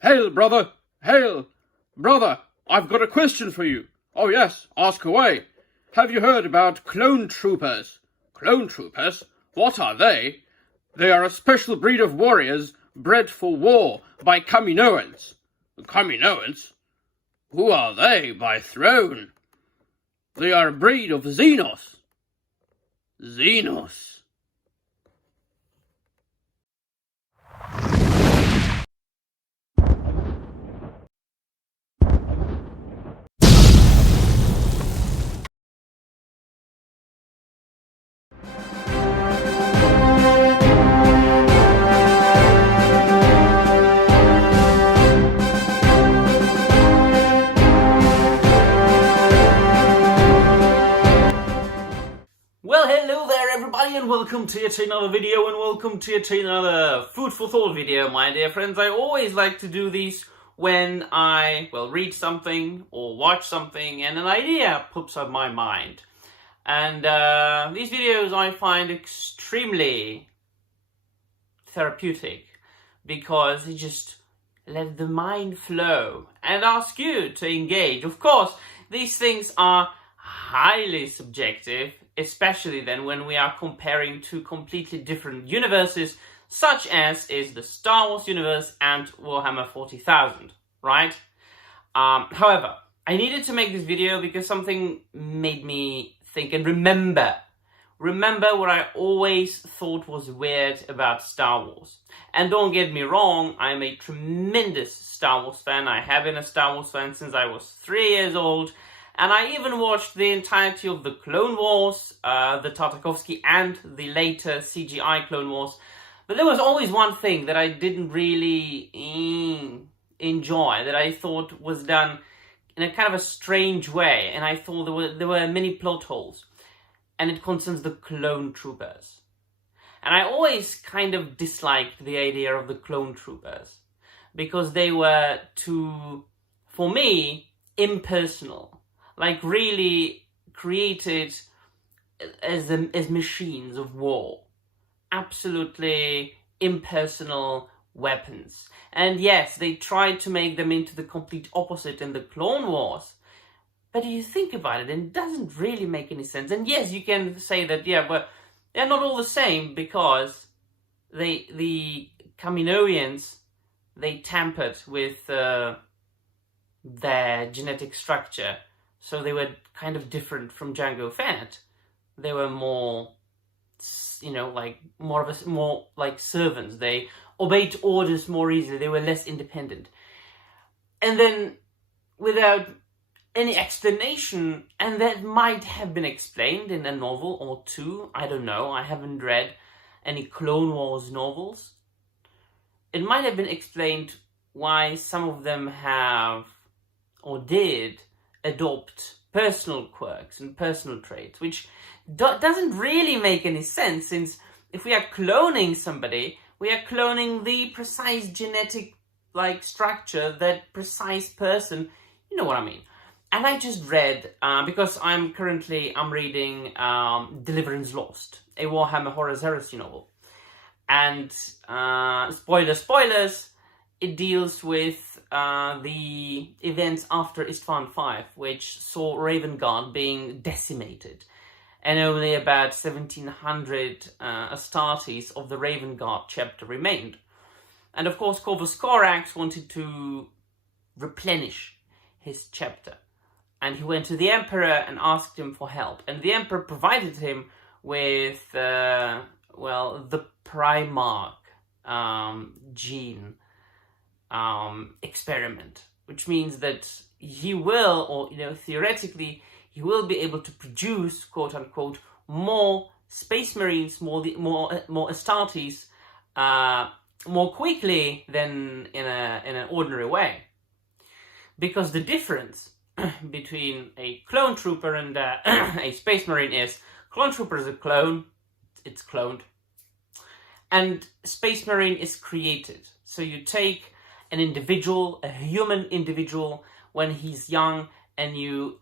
Hail, brother! Hail! Brother, I've got a question for you. Oh yes, ask away. Have you heard about clone troopers? Clone troopers? What are they? They are a special breed of warriors bred for war by Kaminoans. Kaminoans? Who are they by throne? They are a breed of Xenos. Xenos. Well, hello there everybody and welcome to yet another video and welcome to yet another food for thought video, my dear friends. I always like to do these when I, read something or watch something and an idea pops up my mind. And these videos I find extremely therapeutic because it just let the mind flow and ask you to engage. Of course, these things are highly subjective, especially then when we are comparing two completely different universes, such as is the Star Wars universe and Warhammer 40,000, right? However, I needed to make this video because something made me think and remember what I always thought was weird about Star Wars. And don't get me wrong, I'm a tremendous Star Wars fan. I have been a Star Wars fan since I was 3 years old. And I even watched the entirety of the Clone Wars, the Tartakovsky and the later CGI Clone Wars. But there was always one thing that I didn't really enjoy, that I thought was done in a kind of a strange way. And I thought there were many plot holes. And it concerns the clone troopers. And I always kind of disliked the idea of the clone troopers. Because they were too, for me, impersonal. Like really created as machines of war. Absolutely impersonal weapons. And yes, they tried to make them into the complete opposite in the Clone Wars. But you think about it, and it doesn't really make any sense. And yes, you can say that, but they're not all the same because the Kaminoans, they tampered with their genetic structure. So they were kind of different from Jango Fett. They were more, more like servants. They obeyed orders more easily. They were less independent. And then, without any explanation, and that might have been explained in a novel or two, I don't know. I haven't read any Clone Wars novels. It might have been explained why some of them have, or did, adopt personal quirks and personal traits, which doesn't really make any sense, since if we are cloning somebody, we are cloning the precise genetic structure, that precise person, you know what I mean. And I just read, because I'm reading Deliverance Lost, a Warhammer Horus Heresy novel. And spoilers, it deals with the events after Isstvan V, which saw Raven Guard being decimated. And only about 1,700 Astartes of the Raven Guard chapter remained. And of course, Corvus Corax wanted to replenish his chapter. And he went to the Emperor and asked him for help. And the Emperor provided him with, the Primarch gene experiment, which means that he will, or theoretically, he will be able to produce, quote unquote, more Space Marines, more Astartes, more quickly than in an ordinary way. Because the difference between a clone trooper and a Space Marine is, clone trooper is a clone, it's cloned, and Space Marine is created. So you take an individual, a human individual, when he's young, and you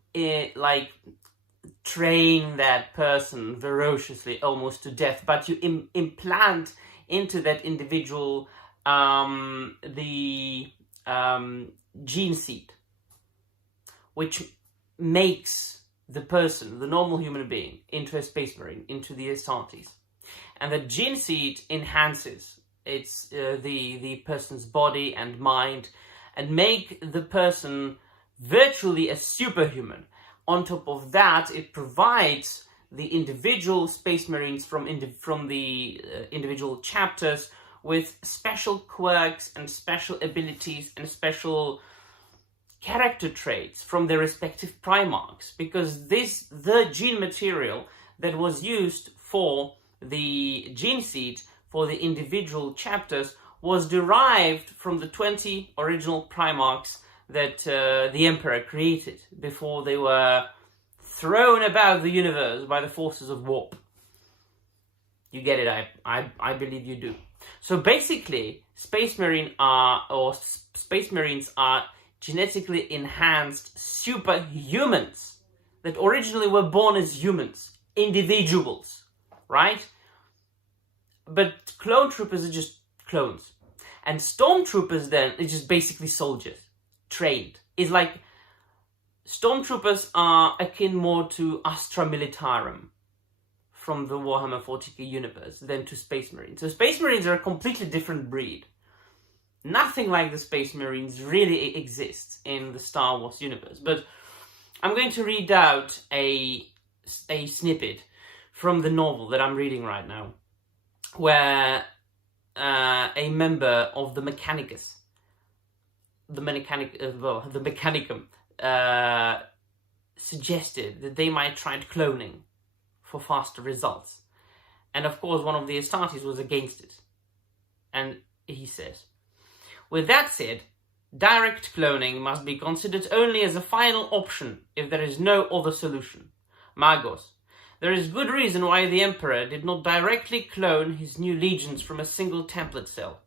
train that person ferociously, almost to death, but you implant into that individual the gene seed, which makes the person, the normal human being, into a space marine, into the Astartes. And the gene seed enhances the person's body and mind, and make the person virtually a superhuman. On top of that, it provides the individual space marines from the individual chapters with special quirks and special abilities and special character traits from their respective Primarchs, because the gene material that was used for the gene seed for the individual chapters was derived from the 20 original Primarchs that the Emperor created before they were thrown about the universe by the forces of warp. You get it? I believe you do. So basically, Space Marines are genetically enhanced superhumans that originally were born as humans, individuals, right? But clone troopers are just clones. And stormtroopers then are just basically soldiers, trained. It's like stormtroopers are akin more to Astra Militarum from the Warhammer 40k universe than to Space Marines. So Space Marines are a completely different breed. Nothing like the Space Marines really exists in the Star Wars universe. But I'm going to read out a snippet from the novel that I'm reading right now, where a member of the Mechanicus, the Mechanicum, suggested that they might try cloning for faster results. And of course, one of the Astartes was against it. And he says, with that said, direct cloning must be considered only as a final option if there is no other solution. Magos, there is good reason why the Emperor did not directly clone his new legions from a single template cell.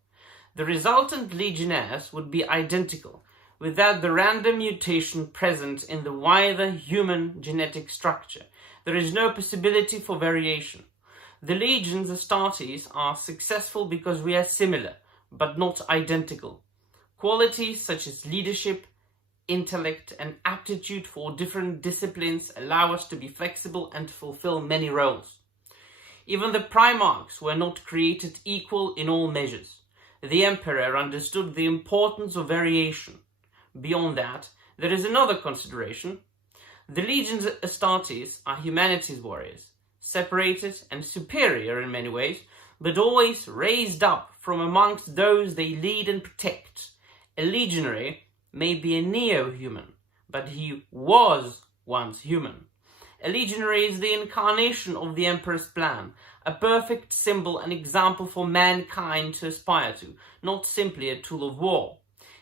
The resultant legionnaires would be identical, without the random mutation present in the wider human genetic structure. There is no possibility for variation. The legions Astartes are successful because we are similar, but not identical. Qualities such as leadership, intellect, and aptitude for different disciplines allow us to be flexible and to fulfill many roles. Even the Primarchs were not created equal in all measures. The Emperor understood the importance of variation. Beyond that, there is another consideration. The legions Astartes are humanities warriors, separated and superior in many ways, but always raised up from amongst those they lead and protect. A legionary may be a neo-human, but he was once human. A legionary is the incarnation of the Emperor's plan, a perfect symbol and example for mankind to aspire to, not simply a tool of war.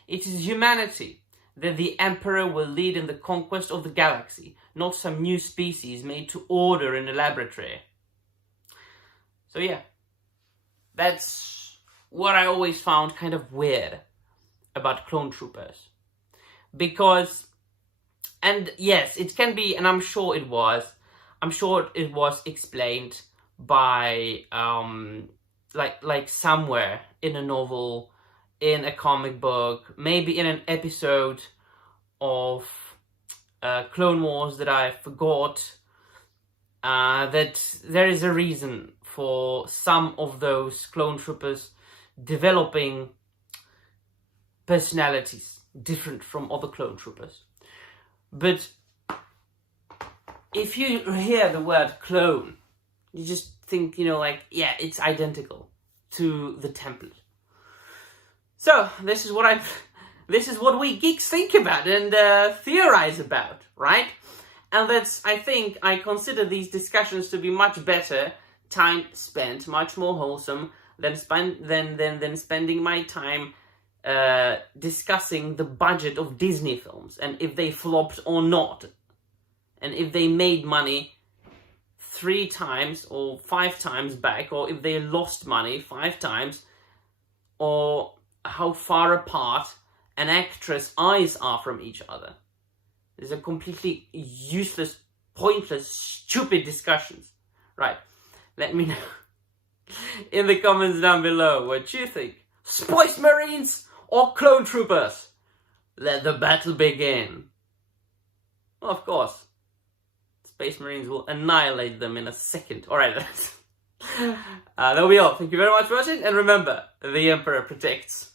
It is humanity that the Emperor will lead in the conquest of the galaxy, not some new species made to order in a laboratory. So yeah, that's what I always found kind of weird about clone troopers. Because, and yes, it can be, and I'm sure it was explained by, like somewhere in a novel, in a comic book, maybe in an episode of Clone Wars that I forgot, that there is a reason for some of those clone troopers developing personalities different from other clone troopers. But if you hear the word clone, you just think, yeah, it's identical to the template. So this is what we geeks think about and theorize about, right? And I consider these discussions to be much better time spent, much more wholesome than spending my time discussing the budget of Disney films and if they flopped or not, and if they made money 3 times or 5 times back, or if they lost money 5 times, or how far apart an actress' eyes are from each other. These are completely useless, pointless, stupid discussions. Right, let me know in the comments down below what you think. Space Marines or clone troopers? Let the battle begin. Well, of course. Space Marines will annihilate them in a second. Alright, that'll be all. Thank you very much for watching, and remember, the Emperor protects.